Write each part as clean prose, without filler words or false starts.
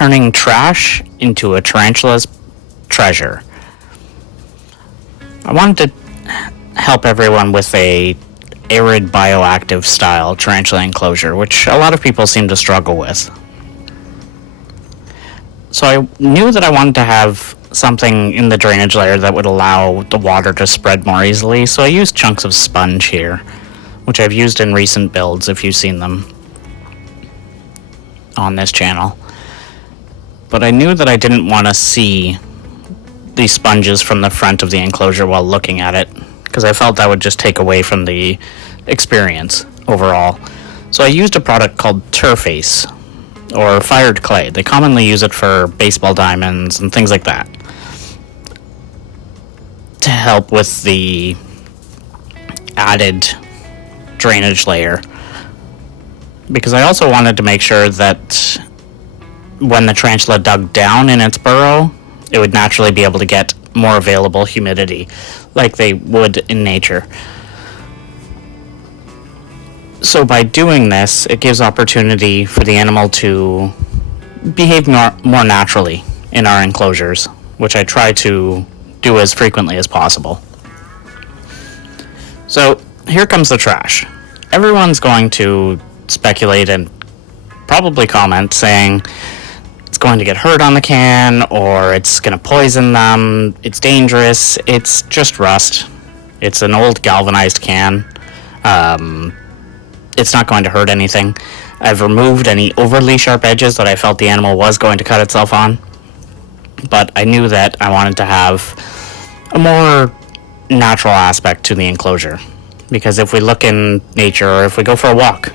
turning trash into a tarantula's treasure. I wanted to help everyone with a arid bioactive style tarantula enclosure, which a lot of people seem to struggle with. So I knew that I wanted to have something in the drainage layer that would allow the water to spread more easily, so I used chunks of sponge here, which I've used in recent builds if you've seen them on this channel. But I knew that I didn't want to see these sponges from the front of the enclosure while looking at it, because I felt that would just take away from the experience overall. So I used a product called Turface, or fired clay. They commonly use it for baseball diamonds and things like that, to help with the added drainage layer. Because I also wanted to make sure that when the tarantula dug down in its burrow, it would naturally be able to get more available humidity, like they would in nature. So by doing this, it gives opportunity for the animal to behave more naturally in our enclosures, which I try to do as frequently as possible. So here comes the trash. Everyone's going to speculate and probably comment saying it's going to get hurt on the can, or it's going to poison them, it's dangerous, it's just rust, it's an old galvanized can, it's not going to hurt anything. I've removed any overly sharp edges that I felt the animal was going to cut itself on, but I knew that I wanted to have a more natural aspect to the enclosure, because if we look in nature, or if we go for a walk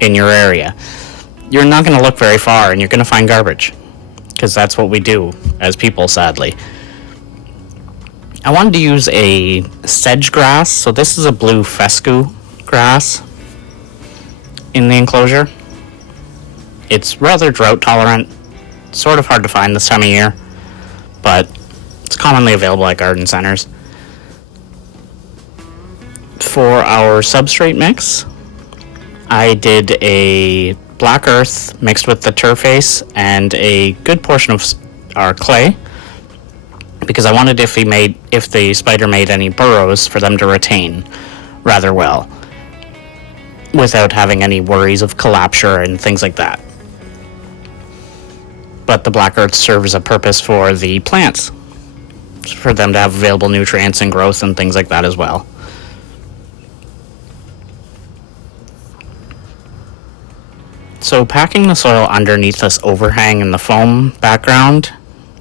in your area, you're not going to look very far and you're going to find garbage, because that's what we do as people, sadly. I wanted to use a sedge grass, so this is a blue fescue grass in the enclosure. It's rather drought tolerant, sort of hard to find this time of year, but it's commonly available at garden centers. For our substrate mix, I did a black earth mixed with the Turface and a good portion of our clay, because I wanted if the spider made any burrows, for them to retain rather well without having any worries of collapsure and things like that. But the black earth serves a purpose for the plants, for them to have available nutrients and growth and things like that as well. So packing the soil underneath this overhang in the foam background,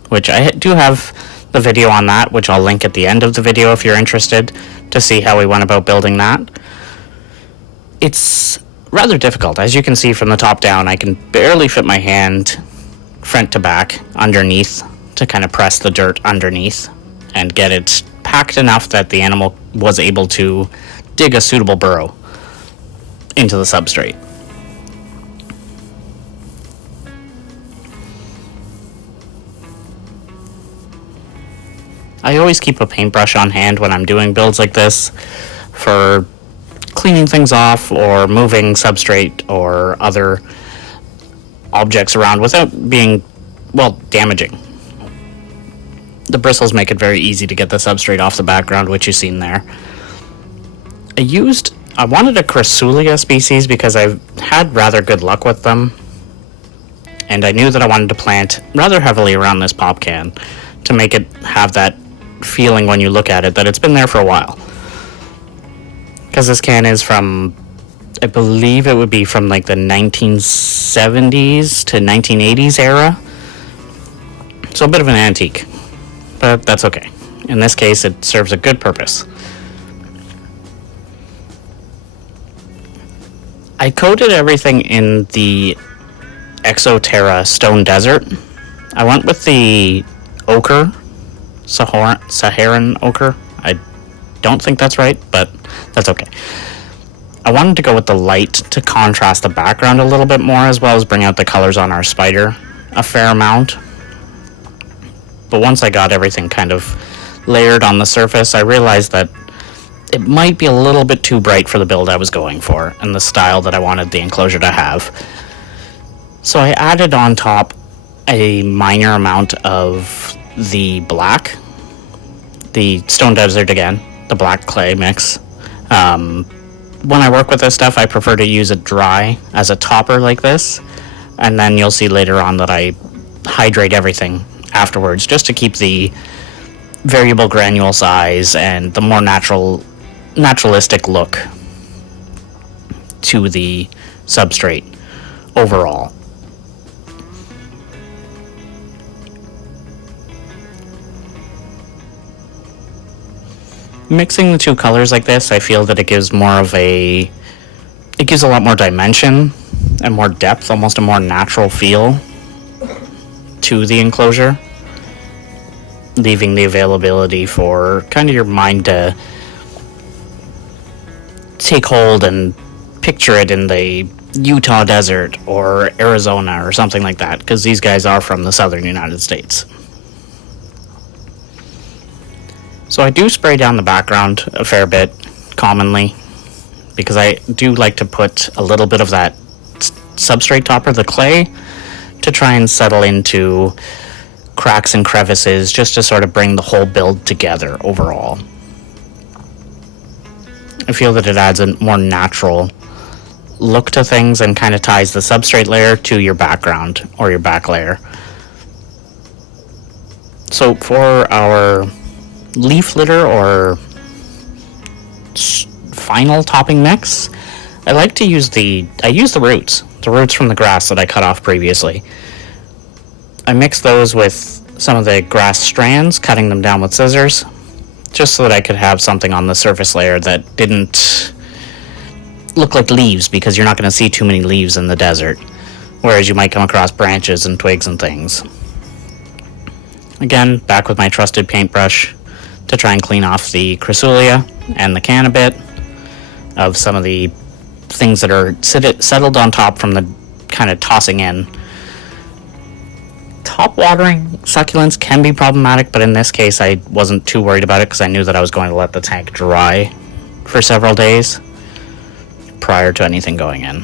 which I do have the video on that, which I'll link at the end of the video if you're interested to see how we went about building that. It's rather difficult. As you can see from the top down, I can barely fit my hand front to back underneath to kind of press the dirt underneath and get it packed enough that the animal was able to dig a suitable burrow into the substrate. I always keep a paintbrush on hand when I'm doing builds like this for cleaning things off or moving substrate or other objects around without being, damaging. The bristles make it very easy to get the substrate off the background, which you've seen there. I wanted a Crassulia species because I've had rather good luck with them, and I knew that I wanted to plant rather heavily around this pop can to make it have that feeling when you look at it that it's been there for a while. Because this can is from, I believe it would be from like the 1970s to 1980s era. So a bit of an antique, but that's okay. In this case, it serves a good purpose. I coated everything in the Exoterra Stone Desert. I went with the ochre, Saharan ochre. I don't think that's right, but that's okay. I wanted to go with the light to contrast the background a little bit more, as well as bring out the colors on our spider a fair amount. But once I got everything kind of layered on the surface, I realized that it might be a little bit too bright for the build I was going for and the style that I wanted the enclosure to have. So I added on top a minor amount of the black, the stone desert again, the black clay mix. When I work with this stuff, I prefer to use it dry as a topper like this, and then you'll see later on that I hydrate everything afterwards just to keep the variable granule size and the more naturalistic look to the substrate overall. Mixing the two colors like this, I feel that it gives a lot more dimension and more depth, almost a more natural feel to the enclosure, leaving the availability for kind of your mind to take hold and picture it in the Utah desert or Arizona or something like that, because these guys are from the southern United States. So I do spray down the background a fair bit, commonly, because I do like to put a little bit of that substrate topper, the clay, to try and settle into cracks and crevices, just to sort of bring the whole build together overall. I feel that it adds a more natural look to things and kind of ties the substrate layer to your background or your back layer. So for our leaf litter or final topping mix, I like to use the roots from the grass that I cut off previously. I mix those with some of the grass strands, cutting them down with scissors, just so that I could have something on the surface layer that didn't look like leaves, because you're not going to see too many leaves in the desert, whereas you might come across branches and twigs and things. Again, back with my trusted paintbrush to try and clean off the chryssulia and the can a bit of some of the things that are settled on top from the kind of tossing in. Top watering succulents can be problematic, but in this case I wasn't too worried about it because I knew that I was going to let the tank dry for several days prior to anything going in.